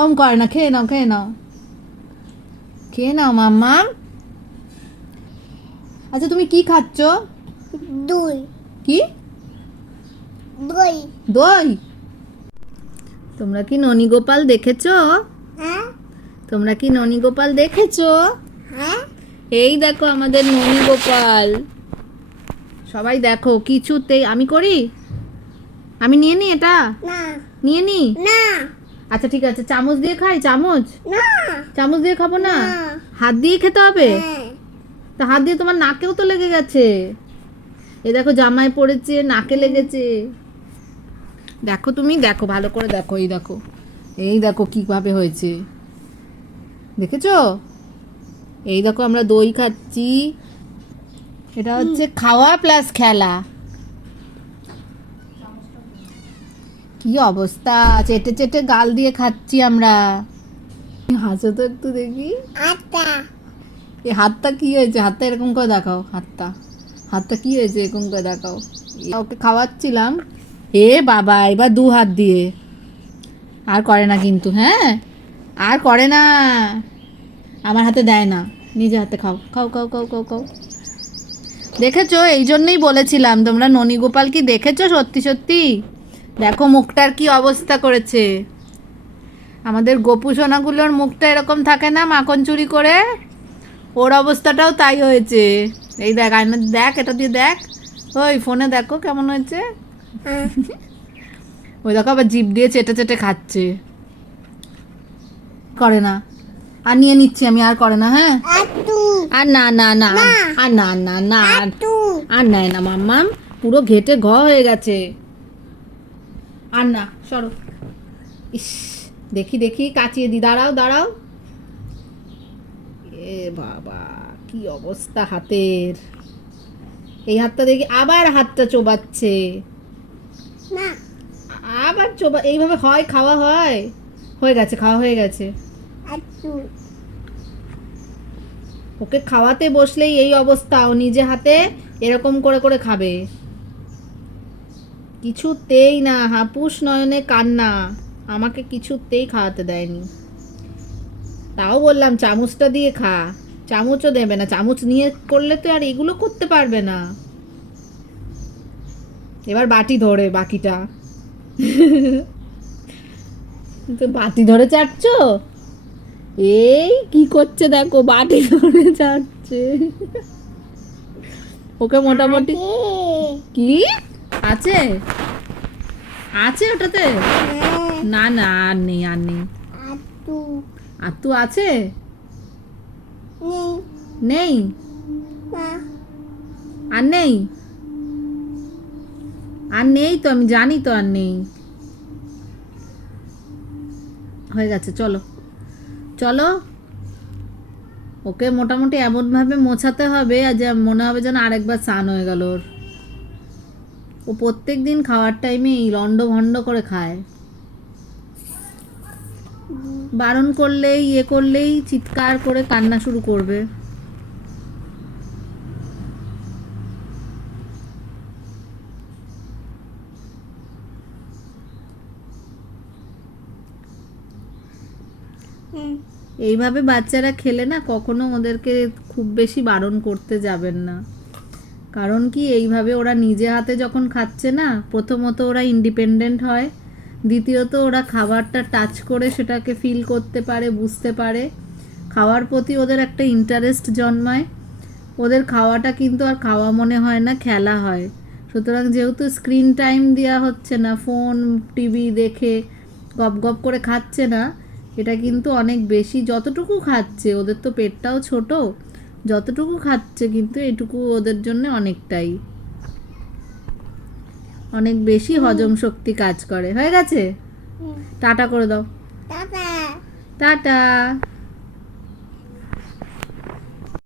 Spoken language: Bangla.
ওম করে না, খেয়ে নাও খেয়ে নাও খেয়ে নাও মাম্মা। আচ্ছা তুমি কি খাচ্ছ? দই। কি? দই। দই? তোমরা কি ননী গোপাল দেখেছো? হ্যাঁ তোমরা কি ননী গোপাল দেখেছো? হ্যাঁ। এই দেখো আমাদের ননী গোপাল। সবাই দেখো, কিছুতেই আমি করি, আমি নিয়ে নি এটা, না নিয়ে নি। না আচ্ছা ঠিক আছে, চামচ দিয়ে খাই, চামচ, না। চামচ দিয়ে খাবো না, না। হাত দিয়ে খেতে হবে। হ্যাঁ। তা হাত দিয়ে তোমার নাকেও তো লেগে গেছে, এই দেখো জামায় পড়েছে, নাকে লেগেছে। দেখো তুমি দেখো, ভালো করে দেখো, এই দেখো, এই দেখো কিভাবে হয়েছে, দেখেছো? এই দেখো আমরা দই খাচ্ছি, এটা হচ্ছে খাওয়া প্লাস খেলা। কি অবস্থা, চেটে চেটে গাল দিয়ে খাচ্ছি আমরা। হাসো তো একটু দেখি। আটা। এই হাতটা কি হয়েছে, হাতটা এরকম করে দেখাও, হাতটা, হাতটা কি হয়েছে এরকম করে দেখাও। ওকে খাওয়াচ্ছিলাম, এ বাবা এবার দু হাত দিয়ে, আর করে না কিন্তু, হ্যাঁ আর করে না, আমার হাতে দেয় না, নিজে হাতে খাও খাও খাও খাও খাও খাও। দেখেছো, এই জন্যই বলেছিলাম, তোমরা ননী গোপাল কি দেখেছো সত্যি সত্যি? দেখো মুখটার কি অবস্থা করেছে, আমাদের গোপু সোনাগুলোর মুখটা এরকম থাকে না মাখন চুরি করে, ওর অবস্থাটাও তাই হয়েছে। এই দেখ আয়না, দেখ এটা দিয়ে দেখ, ওই ফোনে দেখো কেমন হয়েছে। ওই দেখো আবার জিভ দিয়ে চেটে চেটে খাচ্ছে, করে না, আর নিয়ে নিচ্ছি আমি, আর করে না, হ্যাঁ আটু। আর না না না, আর না না না, আটু। আর নেয় না মাম্মাম, পুরো ঘেটে ঘ হয়ে গেছে, আর না, সরো। ইস, দেখি দেখি কাচিয়ে দি, দাঁড়াও দাঁড়াও, এ বাবা কি অবস্থা হাতের, এই হাতটা দেখি আবার হাতটা চোবাচ্ছে, না। আবার চোবা, এইভাবে হয় খাওয়া হয়? হয়ে গেছে, খাওয়া হয়ে গেছে। আটু। ওকে খাওয়াতে বসলেই এই অবস্থা, ও নিজে হাতে এরকম করে করে খাবে, কিছুতেই না, হাপুস নয়নে কান্না, আমাকে কিছুতেই খাওয়াতে দেয়নি। তাও বললাম চামচটা দিয়ে খা, চামচও দেবে না, চামচ নিয়ে করলে তো আর এগুলো করতে পারবে না। এবার বাটি ধরে বাকিটা, তো বাটি ধরে চাটছো, এই কি করছে দেখো, বাটি ধরে চাটছে। ওকে মোটামুটি কি আছে, আছে ওটাতে, না না আর নেই, আর নেই, আটু। আর তো আছে, নেই। নেই, না। আর নেই, আর নেই তো, আমি জানি তো আর নেই, হয়ে গেছে, চলো চলো। ওকে মোটামুটি এমনভাবে মোছাতে হবে আর যে মনে হবে যেন আরেকবার স্নান হয়ে গেল ওর। ও প্রত্যেক দিন খাওয়ার টাইমে এই লন্ড ভন্ড করে খায়, বারণ করলেই ইয়ে করলেই চিৎকার করে কান্না শুরু করবে। এইভাবে বাচ্চারা খেলে না, কখনো ওদেরকে খুব বেশি বারণ করতে যাবেন না, কারণ কি এইভাবে ওরা নিজে হাতে যখন খাচ্ছে না, প্রথমত ওরা ইন্ডিপেন্ডেন্ট হয়, দ্বিতীয়ত ওরা খাবারটা টাচ করে সেটাকে ফিল করতে পারে, বুঝতে পারে, খাওয়ার প্রতি ওদের একটা ইন্টারেস্ট জন্মায়, ওদের খাওয়াটা কিন্তু আর খাওয়া মনে হয় না, খেলা হয়। সুতরাং যেহেতু স্ক্রিন টাইম দেওয়া হচ্ছে না, ফোন টিভি দেখে গপ গপ করে খাচ্ছে না, এটা কিন্তু অনেক বেশি, যতটুকু খাচ্ছে, ওদের তো পেটটাও ছোট, যতটুকু খাচ্ছে কিন্তু এটুকু ওদের জন্য অনেকটাই, অনেক বেশি হজম শক্তি কাজ করে। হয়ে গেছে, টাটা করে দাও, টাটা। টাটা।